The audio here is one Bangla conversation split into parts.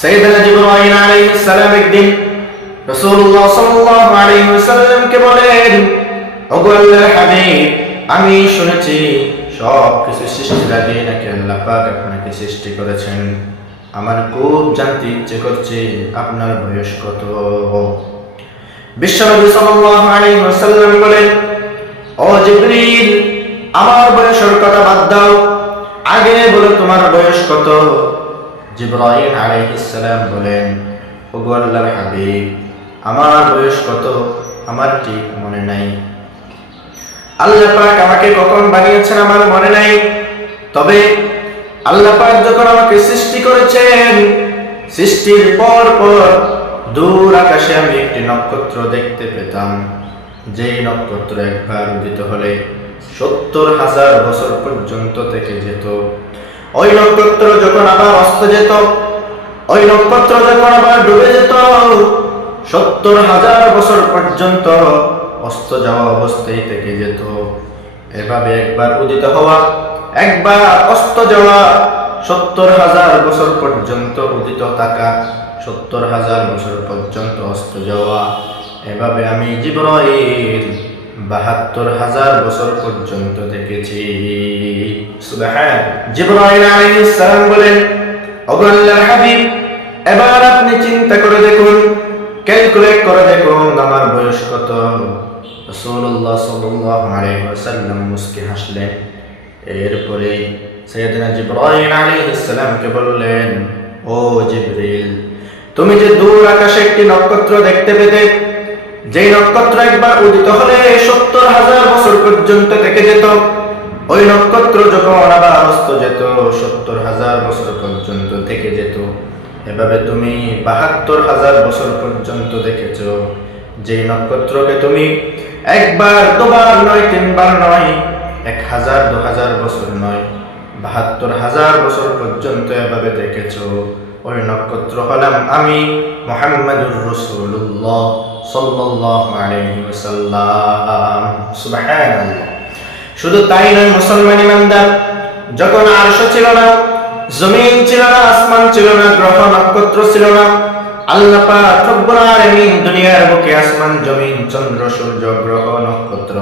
সাইয়েদনা জিবরাইল আলাইহিস সালাম একদিন রাসূলুল্লাহ সাল্লাল্লাহু আলাইহি ওয়াসাল্লামকে বলেন, ওগো আল্লাহর হাবিব, আমি শুনেছি সব কিছু সৃষ্টির আগে নাকি আল্লাহ পাক আপনাকে সৃষ্টি করেছেন। আমার খুব জানতে ইচ্ছে করছে আপনার বয়স কত। বিশ্বনবী সাল্লাল্লাহু আলাইহি ওয়াসাল্লাম বলেন, ও জিবরিল, আমার বয়সের কথা বাদ দাও, আগে বলো তোমার বয়স কত। জিবরাইল আলাইহিস সালাম বলেন, ওগো আল্লাহর হাবিব, আমার বয়স কত আমার ঠিক মনে নাই। আল্লাহ পাক আমাকে কখন বানিয়েছেন আমার মনে নাই, তবে আল্লাহ পাক যখন আমাকে সৃষ্টি করেছেন, সৃষ্টির পর দূর আকাশে আমি একটি নক্ষত্র দেখতে পেতাম, যেই নক্ষত্র একবার উদিত হলে ৭০,০০০ বছর পর্যন্ত থেকে যেত। ওই নক্ষত্র যখন আবার অস্ত যেত, ওই নক্ষত্র যখন আবার ডুবে যেত, ৭০,০০০ বছর পর্যন্ত অস্ত যাওয়া অবস্থায় থেকে যেত। এভাবে একবার উদিত হওয়া, একবার অস্ত যাওয়া, ৭০,০০০ বছর পর্যন্ত উদিত থাকা, ৭০,০০০ বছর পর্যন্ত অস্ত যাওয়া, এভাবে আমি জিবরাইল ৭২,০০০ বছর পর্যন্ত দেখেছি। সুবহান। জিবরাইল আলাইহিস সালাম বলেন, ওগো আল্লাহর হাবিব, এবার আপনি চিন্তা করে দেখুন, ক্যালকুলেট করে দেখুন আমার বয়স কত। রাসূলুল্লাহ সাল্লাল্লাহু আলাইহি ওয়াসাল্লাম মুস্কি হাসলেন। এরপরে সাইয়েদনা জিবরাইল আলাইহিস সালামকে বললেন, ও জিবরিল, তুমি যে দূর আকাশে একটি নক্ষত্র দেখতে পেতে, যেই নক্ষত্র একবার উদিত হলে ৭০,০০০ বছর পর্যন্ত থেকে যেত, ওই নক্ষত্র যখন আবার অস্ত যেত, ৭০,০০০ বছর পর্যন্ত থেকে যেত। এভাবে তুমি ৭২,০০০ বছর পর্যন্ত দেখেছ। যেই নক্ষত্রকে তুমি একবার, দুবার নয়, তিনবার নয়, ১,০০০, ২,০০০ বছর নয়, ৭২,০০০ বছর পর্যন্ত এভাবে দেখেছ, ওই নক্ষত্র হলাম আমি, মুহাম্মাদুর রাসূলুল্লাহ সাল্লাল্লাহু আলাইহি ওয়াসাল্লাম। সুবহানাল্লাহ। শুধু তাই নয় মুসলমান ইমানদার, যখন আরশ ছিল না, জমিন ছিল না, আসমান ছিল না, গ্রহ নক্ষত্র ছিল না, আল্লাহ পাক রব্বুল আলামিন দুনিয়ার বুকে আসমান, জমিন, চন্দ্র, সূর্য, গ্রহ, নক্ষত্র,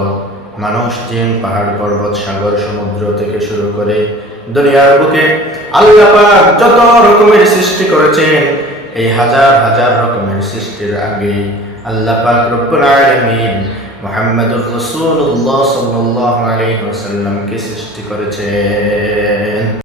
মানুষ, জিন, পাহাড়, পর্বত, সাগর, সমুদ্র থেকে শুরু করে দুনিয়ার বুকে আল্লাহ পাক যত রকমের সৃষ্টি করেছেন, এই হাজার হাজার রকমের সৃষ্টির আগে আল্লাহ পাক রব্বুল আলামিন মুহাম্মাদুর রাসূলুল্লাহ সাল্লাল্লাহু আলাইহি ওয়াসাল্লামকে সৃষ্টি করেছেন।